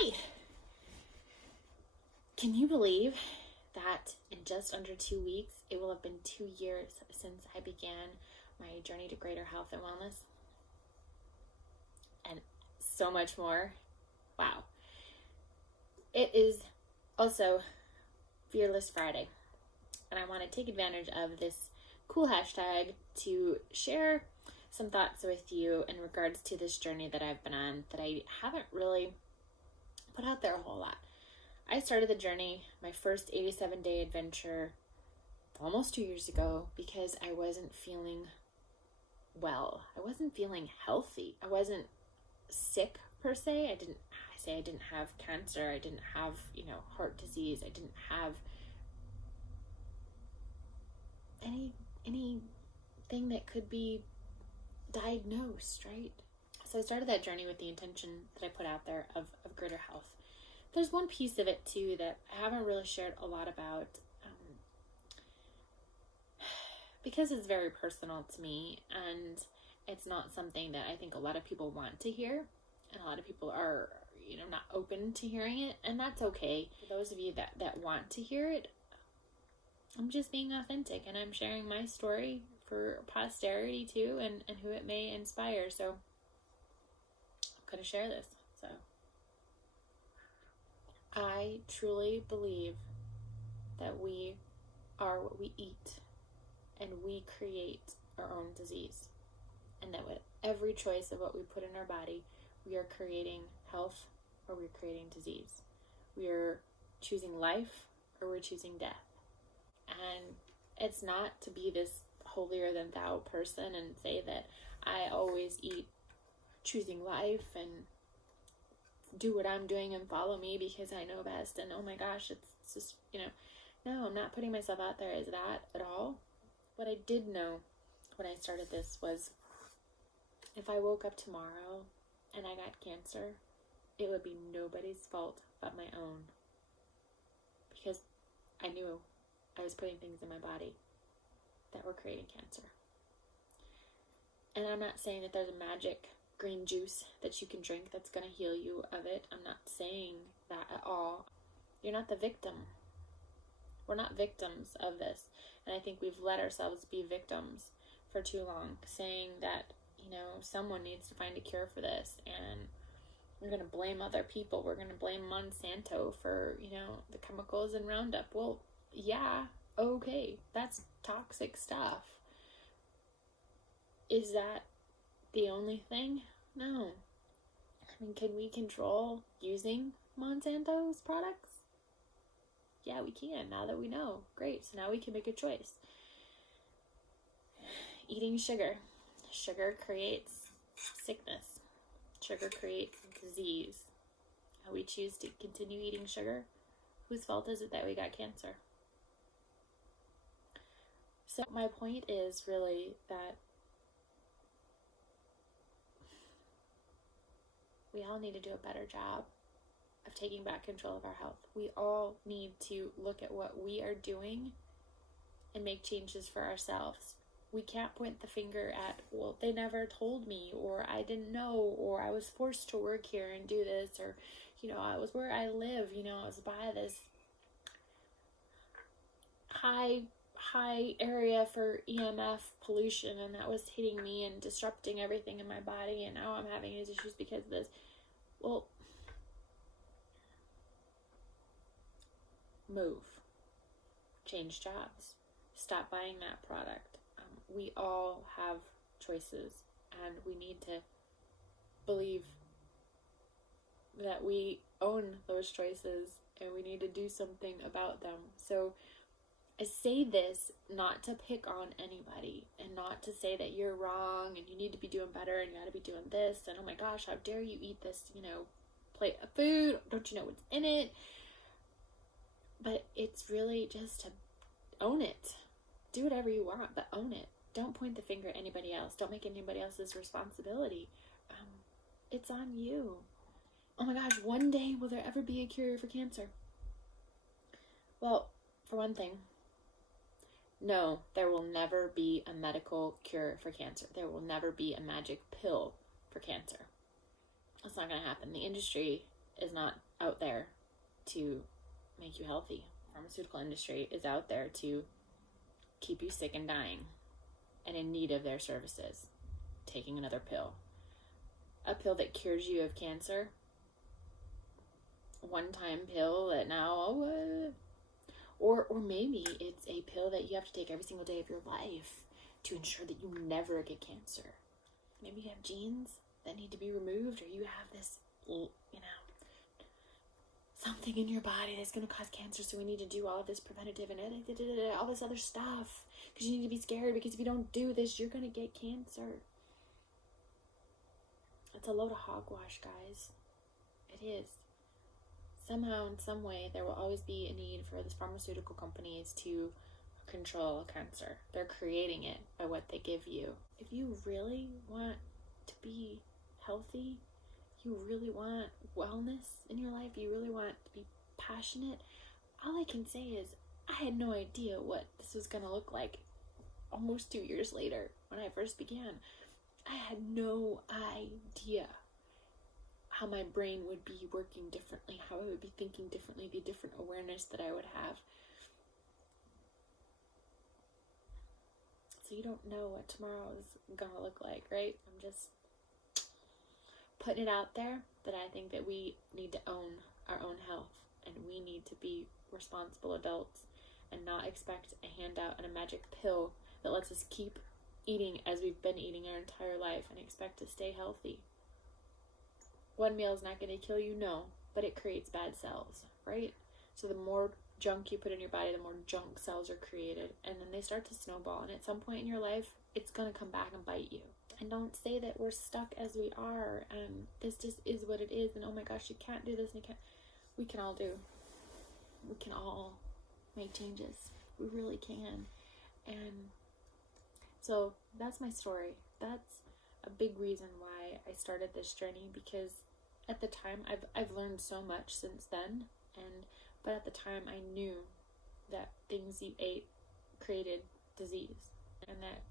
Hi! Can you believe that in just under 2 weeks, it will have been 2 years since I began my journey to greater health and wellness? And so much more. Wow. It is also Fearless Friday. And I want to take advantage of this cool hashtag to share some thoughts with you in regards to this journey that I've been on that I haven't really put out there a whole lot. I started the journey, my first 87-day adventure, almost 2 years ago because I wasn't feeling well. I wasn't feeling healthy. I wasn't sick per se. I didn't have cancer. I didn't have, heart disease. I didn't have anything that could be diagnosed, right? So I started that journey with the intention that I put out there of greater health. There's one piece of it too that I haven't really shared a lot about because it's very personal to me, and it's not something that I think a lot of people want to hear, and a lot of people are not open to hearing it, and that's okay. For those of you that want to hear it, I'm just being authentic, and I'm sharing my story for posterity too, and who it may inspire. So I'm going to share this. So I truly believe that we are what we eat, and we create our own disease. And that with every choice of what we put in our body, we are creating health or we're creating disease. We are choosing life or we're choosing death. And it's not to be this holier than thou person and say that I always eat choosing life and do what I'm doing and follow me because I know best, and oh my gosh, it's just, no, I'm not putting myself out there as that at all. What I did know when I started this was if I woke up tomorrow and I got cancer, it would be nobody's fault but my own, because I knew I was putting things in my body that were creating cancer. And I'm not saying that there's a magic green juice that you can drink that's going to heal you of it. I'm not saying that at all. You're not the victim. We're not victims of this. And I think we've let ourselves be victims for too long, saying that, someone needs to find a cure for this, and we're going to blame other people. We're going to blame Monsanto for, the chemicals in Roundup. Well, yeah, okay, that's toxic stuff. Is that the only thing? No. I mean, can we control using Monsanto's products? Yeah, we can, now that we know. Great, so now we can make a choice. Eating sugar. Sugar creates sickness. Sugar creates disease. How we choose to continue eating sugar, whose fault is it that we got cancer? So my point is really that we all need to do a better job of taking back control of our health. We all need to look at what we are doing and make changes for ourselves. We can't point the finger at, well, they never told me, or I didn't know, or I was forced to work here and do this, or, I was where I live, I was by this high area for EMF pollution, and that was hitting me and disrupting everything in my body, and now I'm having these issues because of this. Well, move. Change jobs. Stop buying that product. We all have choices, and we need to believe that we own those choices, and we need to do something about them. So I say this not to pick on anybody, and not to say that you're wrong and you need to be doing better and you got to be doing this, and oh my gosh, how dare you eat this, plate of food, don't you know what's in it? But it's really just to own it. Do whatever you want, but own it. Don't point the finger at anybody else. Don't make anybody else's responsibility. It's on you. Oh my gosh, one day will there ever be a cure for cancer? Well, for one thing, no, there will never be a medical cure for cancer. There will never be a magic pill for cancer. That's not going to happen. The industry is not out there to make you healthy. The pharmaceutical industry is out there to keep you sick and dying and in need of their services. Taking another pill. A pill that cures you of cancer. One-time pill that now, or maybe it's a pill that you have to take every single day of your life to ensure that you never get cancer. Maybe you have genes that need to be removed, or you have this, something in your body that's going to cause cancer, so we need to do all of this preventative and all this other stuff, because you need to be scared, because if you don't do this, you're going to get cancer. It's a load of hogwash, guys. It is. Somehow, in some way, there will always be a need for these pharmaceutical companies to control cancer. They're creating it by what they give you. If you really want to be healthy, you really want wellness in your life, you really want to be passionate, all I can say is I had no idea what this was going to look like almost 2 years later when I first began. I had no idea how my brain would be working differently, how I would be thinking differently, the different awareness that I would have. So you don't know what tomorrow is going to look like, right? I'm just putting it out there that I think that we need to own our own health, and we need to be responsible adults and not expect a handout and a magic pill that lets us keep eating as we've been eating our entire life and expect to stay healthy. One meal is not going to kill you, no, but it creates bad cells, right? So the more junk you put in your body, the more junk cells are created, and then they start to snowball, and at some point in your life, it's going to come back and bite you. And don't say that we're stuck as we are, and this just is what it is, and oh my gosh, you can't do this, and you can't. We can all make changes. We really can. And so that's my story. That's a big reason why I started this journey, because at the time I've learned so much since then, but at the time I knew that things you ate created disease, and that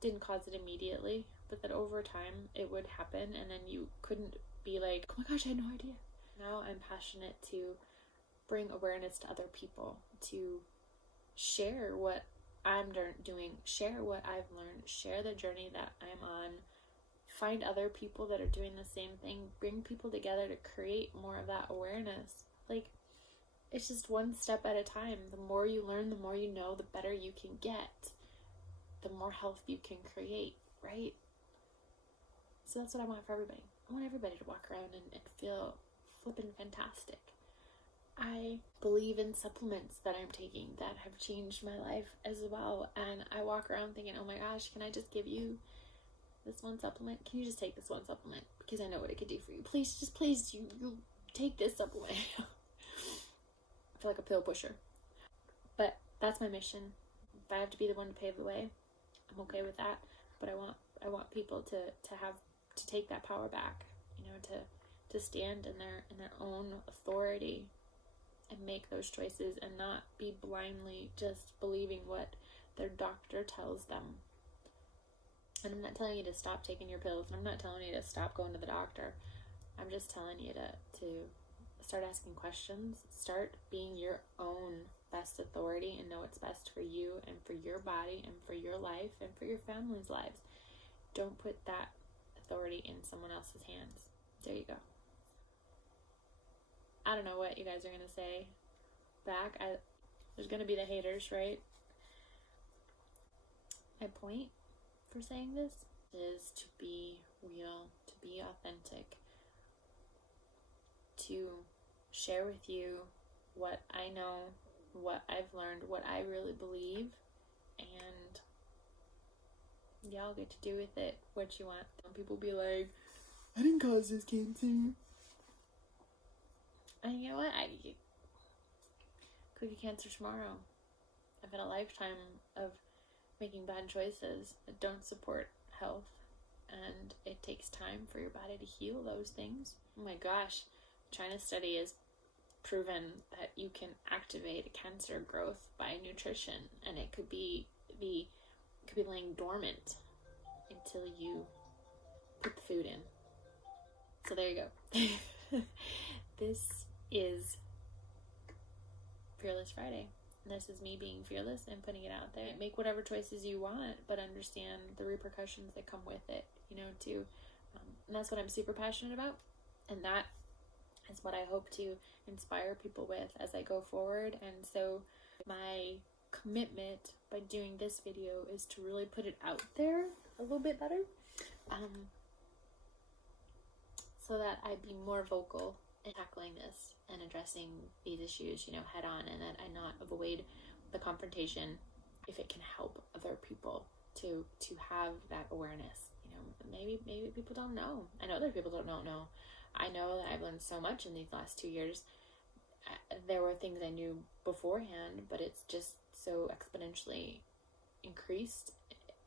didn't cause it immediately, but that over time it would happen, and then you couldn't be like, oh my gosh, I had no idea. Now I'm passionate to bring awareness to other people, to share what I'm doing, share what I've learned, share the journey that I'm on, find other people that are doing the same thing, bring people together to create more of that awareness. Like, it's just one step at a time. The more you learn, the more you know, the better you can get, the more health you can create, right? So that's what I want for everybody. I want everybody to walk around and feel flippin' fantastic. I believe in supplements that I'm taking that have changed my life as well, and I walk around thinking, oh my gosh, can I just give you this one supplement? Can you just take this one supplement? Because I know what it could do for you. Please, you take this supplement. I feel like a pill pusher. But that's my mission. If I have to be the one to pave the way, I'm okay with that. But I want people to take that power back, to stand in their own authority and make those choices, and not be blindly just believing what their doctor tells them. And I'm not telling you to stop taking your pills, and I'm not telling you to stop going to the doctor. I'm just telling you to start asking questions, start being your own best authority, and know what's best for you and for your body and for your life and for your family's lives. Don't put that authority in someone else's hands. There you go. I don't know what you guys are going to say back. There's going to be the haters, right? My point for saying this is to be real, to be authentic, to share with you what I know, what I've learned, what I really believe, and y'all get to do with it what you want. Some people be like, I didn't cause this cancer. And you know what? I could get cancer tomorrow. I've had a lifetime of making bad choices that don't support health, and it takes time for your body to heal those things. Oh my gosh, China study has proven that you can activate a cancer growth by nutrition, and it could be laying dormant until you put the food in. So there you go. This is Fearless Friday. This is me being fearless and putting it out there. Make whatever choices you want, but understand the repercussions that come with it, too. And that's what I'm super passionate about. And that is what I hope to inspire people with as I go forward. And so my commitment by doing this video is to really put it out there a little bit better, so that I be more vocal in tackling this and addressing these issues, head on, and that I not avoid the confrontation if it can help other people to have that awareness. Maybe people don't know. I know other people don't know. I know that I've learned so much in these last 2 years. There were things I knew beforehand, but it's just so exponentially increased,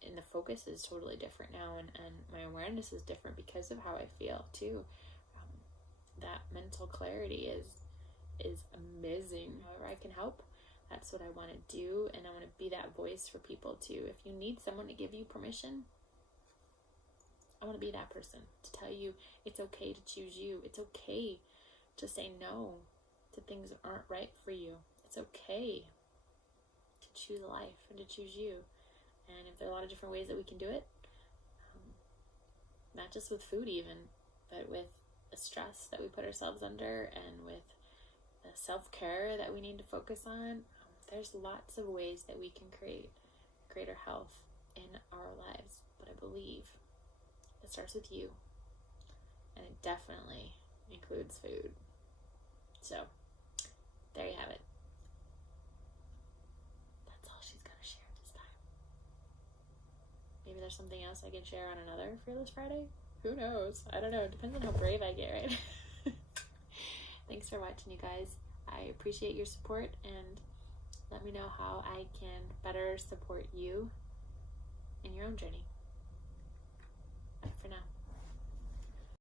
and the focus is totally different now, and my awareness is different because of how I feel too. That mental clarity is amazing. However I can help, that's what I want to do, and I want to be that voice for people too. If you need someone to give you permission, I want to be that person to tell you it's okay to choose you. It's okay to say no to things that aren't right for you. It's okay to choose life and to choose you. And if there are a lot of different ways that we can do it, not just with food even, but with the stress that we put ourselves under and with the self-care that we need to focus on, there's lots of ways that we can create greater health in our lives. But I believe it starts with you, and it definitely includes food. So there you have it. That's all she's gonna share this time. Maybe there's something else I can share on another Fearless Friday. Who knows? I don't know. It depends on how brave I get, right? Thanks for watching, you guys. I appreciate your support, and let me know how I can better support you in your own journey.